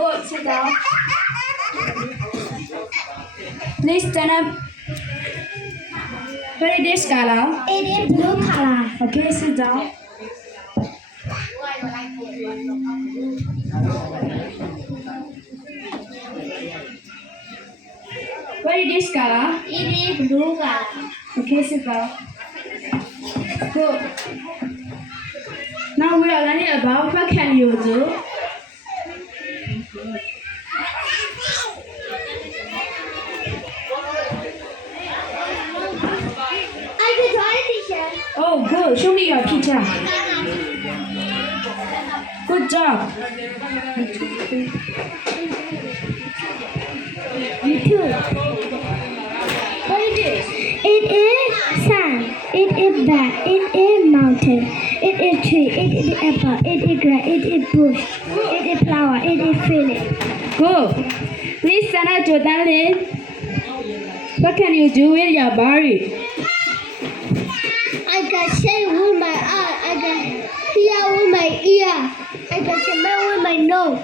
Good. Sit down. Please stand up. What is this color? It is blue color. Okay, sit down. What is this color? It is blue color. Okay, sit down. Good. Now we are learning about what can you do. I can draw a picture. Oh, good. Show me your picture. Good job. You too. What is this? It is sun. It is bag. It is mountain. It is tree. It is apple. It is grass. It is bush. It is flower. It is field. Good. Please stand up, Jordan Lin. What can you do with your body? I can say with my eye. I can hear with my ear. I can smell with my nose.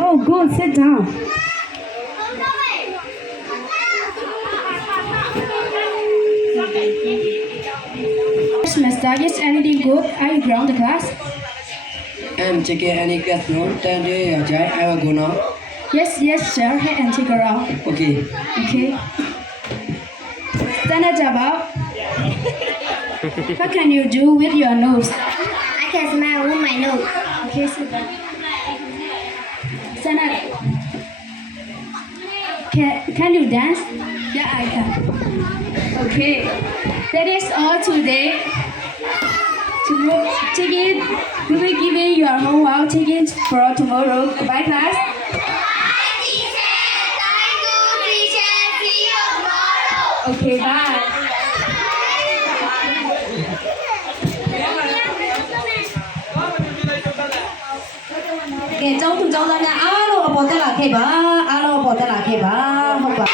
Oh, good. Sit down. Semester, is anything good? Are you ground the class? Em chưa kể any get no tên đi ở trái ai vào nó. Yes, sir. Head and take a round. Okay. Okay. Stand up, Jabba. What can you do with your nose? I can smell with my nose. Okay, sit down. Stand up. Can you dance? Yeah, I can. Okay. That is all today. Take it. We will give you your homework. Take it for tomorrow. Bye, class. Okay, bye. Kể trong ra nha, alo bỏ tay là kể bà, alo bỏ tay là kể bà, không bà.